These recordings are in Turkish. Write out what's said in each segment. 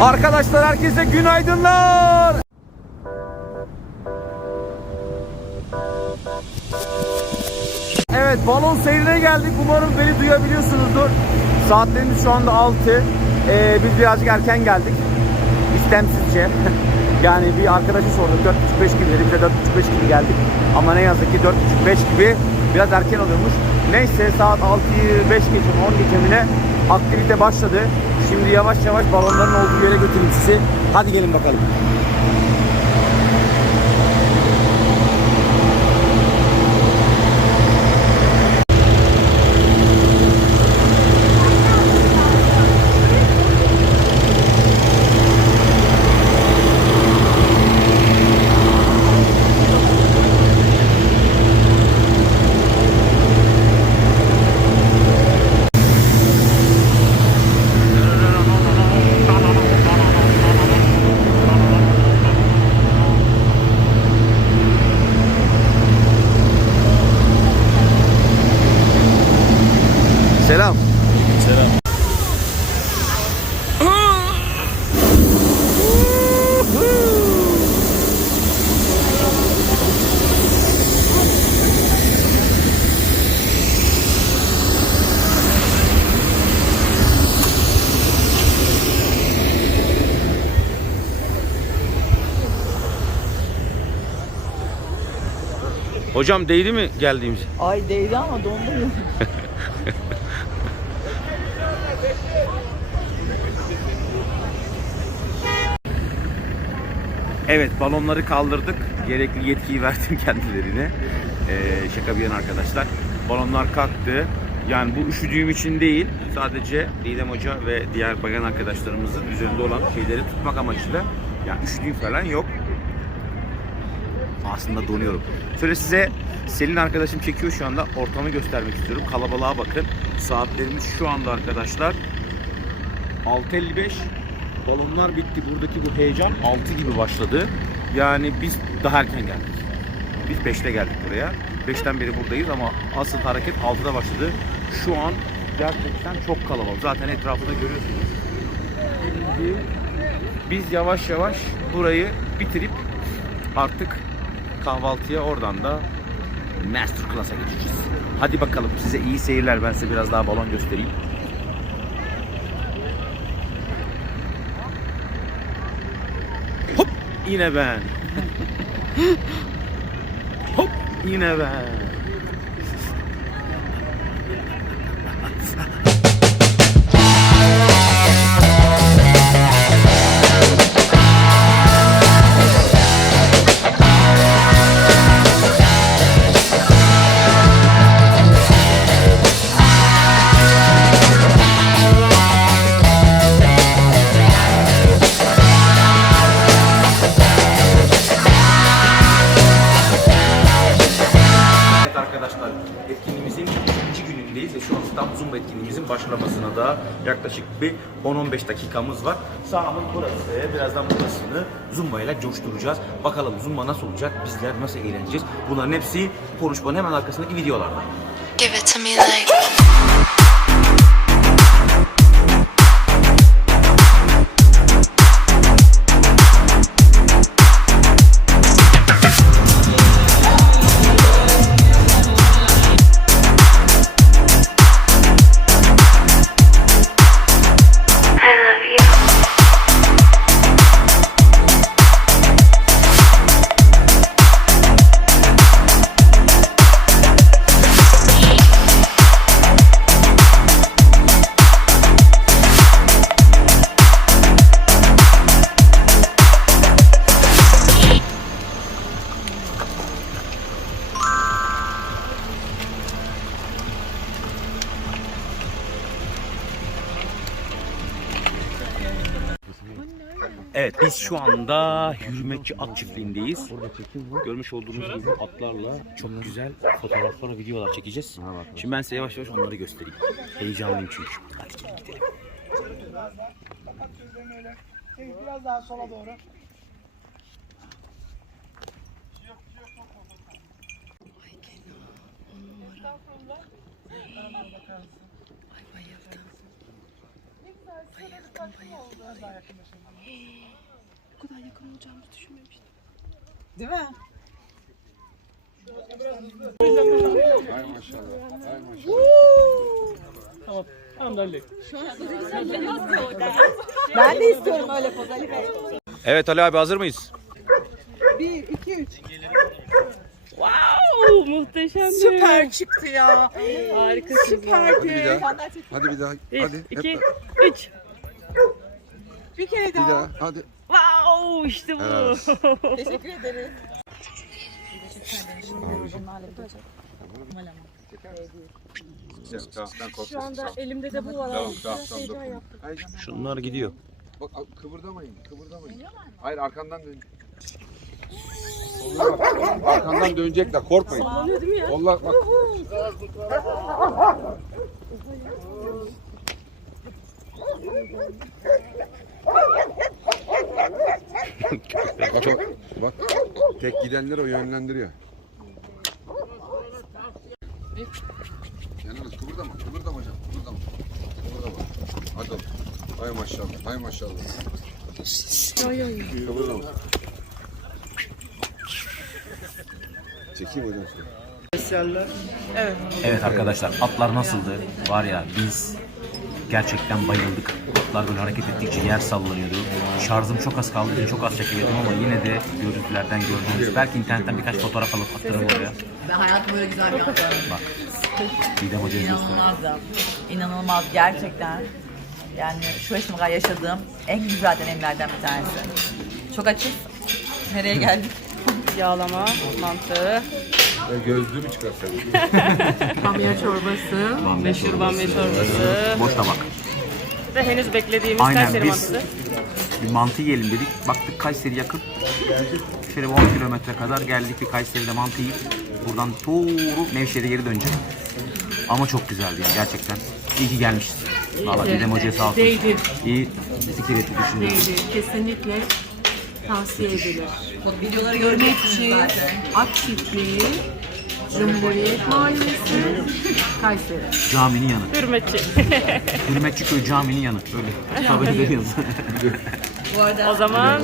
Arkadaşlar herkese günaydınlar. Evet balon seyrine geldik. Umarım beni duyabiliyorsunuzdur. Saatlerimiz şu anda 6. Ee, biz birazcık erken geldik. İstemsizce. yani bir arkadaşı sorduk. 4.30-5 gibi dedi. Biz de 4.30-5 gibi geldik. Ama ne yazık ki 4.30-5 gibi biraz erken oluyormuş. Neyse saat 6'yı 5 geçe 10 geçemine aktivite başladı. Şimdi yavaş yavaş balonların olduğu yere götüreyim sizi. Hadi gelin bakalım. Hocam değdi mi geldiğimiz? Ay değdi ama dondum mu? Evet balonları kaldırdık. Gerekli yetkiyi verdim kendilerine. Ee, şaka bir yana arkadaşlar. Balonlar kalktı. Yani bu üşüdüğüm için değil. Sadece Didem Hoca ve diğer bayan arkadaşlarımızın üzerinde olan şeyleri tutmak amacıyla. Yani üşüdüğüm falan yok. Aslında donuyorum. Şöyle size Selin arkadaşım çekiyor şu anda. Ortamı göstermek istiyorum. Kalabalığa bakın. Saatlerimiz şu anda arkadaşlar 6.55 balonlar bitti. Buradaki bu heyecan 6 gibi başladı. Yani biz daha erken geldik. Biz 5'te geldik buraya. 5'ten beri buradayız ama asıl hareket 6'da başladı. Şu an gerçekten çok kalabalık. Zaten etrafında görüyorsunuz. Biz yavaş yavaş burayı bitirip artık kahvaltıya oradan da Masterclass'a geçeceğiz. Hadi bakalım size iyi seyirler. Ben size biraz daha balon göstereyim. Hop yine ben. Hop yine ben. yaklaşık bir 10-15 dakikamız var. Sahamın burası, birazdan burasını Zumba ile coşturacağız. Bakalım Zumba nasıl olacak, bizler nasıl eğleneceğiz. Bunların hepsi konuşmanın hemen arkasındaki videolarda. Give it to me like. Evet biz şu anda Hürmetçi At Çiftliği'ndeyiz. Görmüş olduğunuz gibi atlarla çok güzel fotoğraflar ve videolar çekeceğiz. Şimdi ben size yavaş yavaş onları göstereyim. Heyecanlıyım çünkü. Hadi gelin gidelim. Biraz daha sola doğru. Ay bayıldım. Değil mi? Ben de istiyorum öyle poz Ali Bey. Evet Ali abi hazır mıyız? Bir, iki, üç. Wow, muhteşem. Süper çıktı ya. Harikasın. Süperdi. Hadi bir daha. Bir, hadi. iki, Hep, üç. Bir kere bir daha. daha. Hadi. Wow, işte bu. Evet. Teşekkür ederiz. Şu anda elimde de bu var. Tamam, tamam, tamam. dokun. Şunlar gidiyor. bak kıvırdamayın, kıvırdamayın. Hayır arkandan dön. Arkandan dönecekler, korkmayın. Kollar bak. bak, bak, tek gidenler o yönlendiriyor. Yalnız kıvırdama, kıvırdama hocam, kıvırdama. Kıvırdama. Hadi oğlum. Hay maşallah, hay maşallah. Kıvırdama. Çekeyim hocam şunu. Evet arkadaşlar atlar nasıldı? Var ya biz gerçekten bayıldık. Atlar böyle hareket ettikçe yer sallanıyordu. Şarjım çok az için çok az çekebildim ama yine de görüntülerden gördüğünüz. Belki internetten birkaç fotoğraf alıp attırırım oraya. Ben hayatımda böyle güzel bir an görmedim. Bak. Didem Hoca izliyorsun. İnanılmazdı. İnanılmaz gerçekten. Yani şu yaşıma kadar yaşadığım en güzel deneyimlerden bir tanesi. Çok açız. Nereye geldik? Yağlama, mantı, Ya gözlüğümü çıkarsaydım. bamya çorbası, meşhur bamya çorbası Boş tabak. ve henüz beklediğimiz Aynen, Kayseri biz- mantısı. Bir mantı yiyelim dedik. Baktık Kayseri yakın. Şöyle bir 10 kilometre kadar geldik bir Kayseri'de mantı yiyip buradan doğru Nevşehir'e geri döneceğiz. Ama çok güzeldi yani gerçekten. İyi ki gelmişiz. Valla Didem Hoca'ya sağ olsun. Değdi, İyi fikir etti düşündü. değdi. Kesinlikle tavsiye edilir. Videoları Hürmetçi, zaten. At Çiftliği, Cumhuriyet Mahallesi, Kayseri. Caminin yanı. Hürmetçi. Hürmetçi Köy caminin yanı. Böyle tabelada yazıyor. Bu arada o zaman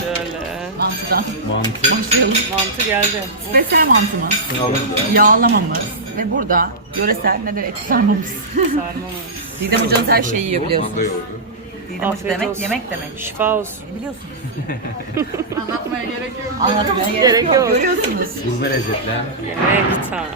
şöyle mantıdan. Mantı. Başlayalım. mantı geldi. Spesiyel mantımız, yağlamamız ve burada yöresel nedir et sarmamız. Sarmamız. Didem hocanız her şeyi yiyor biliyorsunuz. Manda yoğurdu. Didem hoca Afiyet demek olsun. yemek demek. Şifa olsun. Biliyorsunuz. Anlatmaya gerek yok. Anlatmaya gerek, yok. Görüyorsunuz. Gurme lezzetler. Yemek time.